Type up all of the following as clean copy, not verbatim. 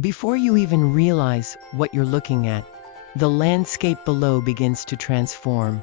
Before you even realize what you're looking at, the landscape below begins to transform.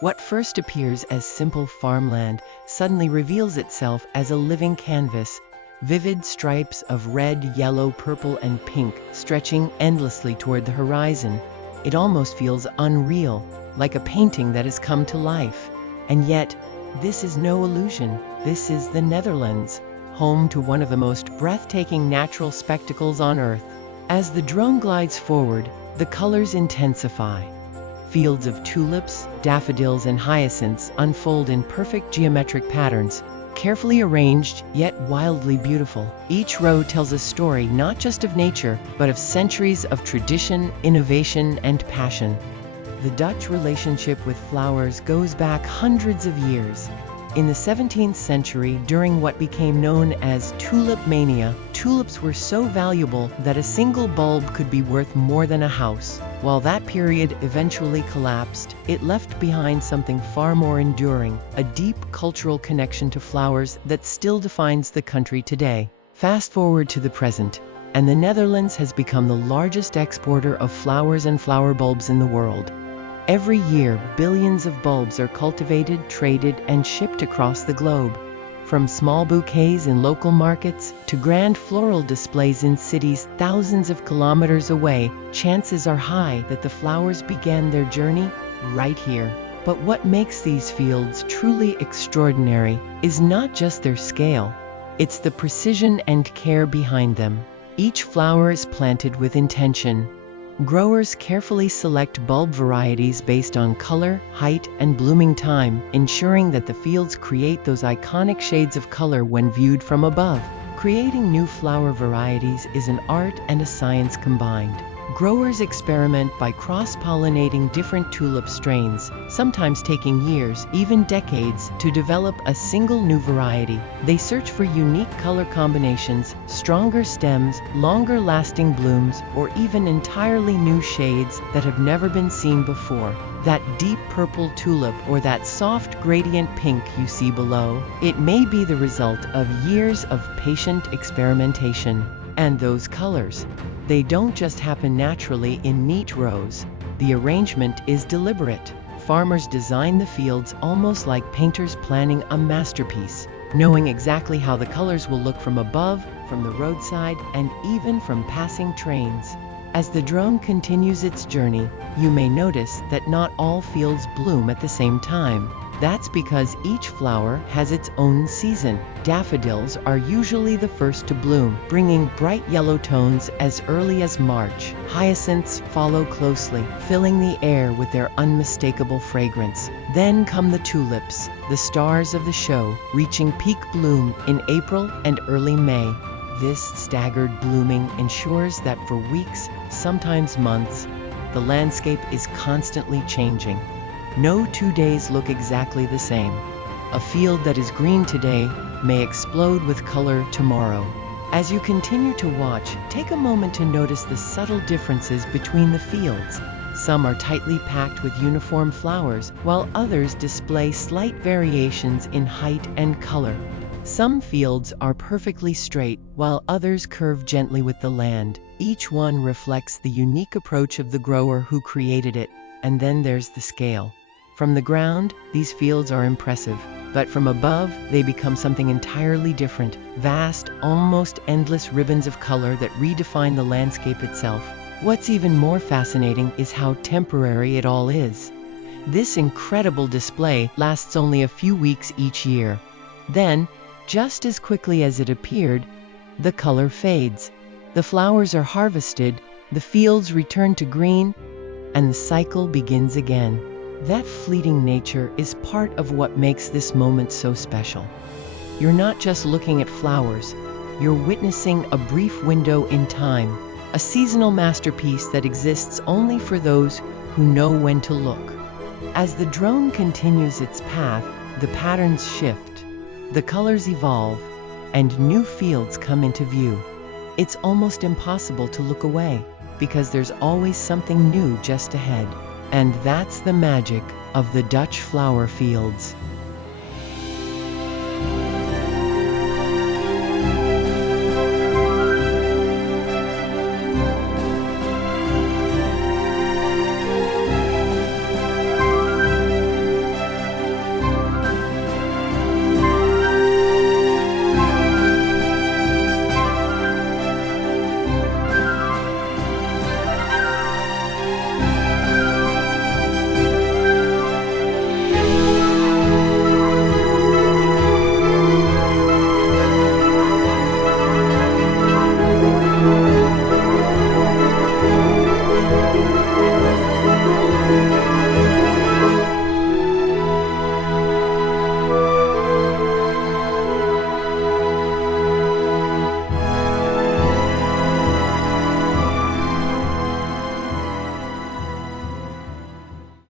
What first appears as simple farmland suddenly reveals itself as a living canvas, vivid stripes of red, yellow, purple, and pink stretching endlessly toward the horizon. It almost feels unreal, like a painting that has come to life. And yet, this is no illusion. This is the Netherlands, home to one of the most breathtaking natural spectacles on Earth. As the drone glides forward, the colors intensify. Fields of tulips, daffodils, and hyacinths unfold in perfect geometric patterns, carefully arranged yet wildly beautiful. Each row tells a story not just of nature, but of centuries of tradition, innovation, and passion. The Dutch relationship with flowers goes back hundreds of years. In the 17th century, during what became known as Tulip Mania, tulips were so valuable that a single bulb could be worth more than a house. While that period eventually collapsed, it left behind something far more enduring, a deep cultural connection to flowers that still defines the country today. Fast forward to the present, and the Netherlands has become the largest exporter of flowers and flower bulbs in the world. Every year, billions of bulbs are cultivated, traded, and shipped across the globe. From small bouquets in local markets to grand floral displays in cities thousands of kilometers away, chances are high that the flowers began their journey right here. But what makes these fields truly extraordinary is not just their scale, it's the precision and care behind them. Each flower is planted with intention. Growers carefully select bulb varieties based on color, height, and blooming time, ensuring that the fields create those iconic shades of color when viewed from above. Creating new flower varieties is an art and a science combined. Growers experiment by cross-pollinating different tulip strains, sometimes taking years, even decades, to develop a single new variety. They search for unique color combinations, stronger stems, longer-lasting blooms, or even entirely new shades that have never been seen before. That deep purple tulip or that soft gradient pink you see below, it may be the result of years of patient experimentation. And those colors, they don't just happen naturally in neat rows. The arrangement is deliberate. Farmers design the fields almost like painters planning a masterpiece, knowing exactly how the colors will look from above, from the roadside, and even from passing trains. As the drone continues its journey, you may notice that not all fields bloom at the same time. That's because each flower has its own season. Daffodils are usually the first to bloom, bringing bright yellow tones as early as March. Hyacinths follow closely, filling the air with their unmistakable fragrance. Then come the tulips, the stars of the show, reaching peak bloom in April and early May. This staggered blooming ensures that for weeks, sometimes months, the landscape is constantly changing. No 2 days look exactly the same. A field that is green today may explode with color tomorrow. As you continue to watch, take a moment to notice the subtle differences between the fields. Some are tightly packed with uniform flowers, while others display slight variations in height and color. Some fields are perfectly straight, while others curve gently with the land. Each one reflects the unique approach of the grower who created it. And then there's the scale. From the ground, these fields are impressive, but from above, they become something entirely different. Vast, almost endless ribbons of color that redefine the landscape itself. What's even more fascinating is how temporary it all is. This incredible display lasts only a few weeks each year. Then, just as quickly as it appeared, the color fades. The flowers are harvested, the fields return to green, and the cycle begins again. That fleeting nature is part of what makes this moment so special. You're not just looking at flowers, you're witnessing a brief window in time, a seasonal masterpiece that exists only for those who know when to look. As the drone continues its path, the patterns shift, the colors evolve, and new fields come into view. It's almost impossible to look away, because there's always something new just ahead. And that's the magic of the Dutch flower fields.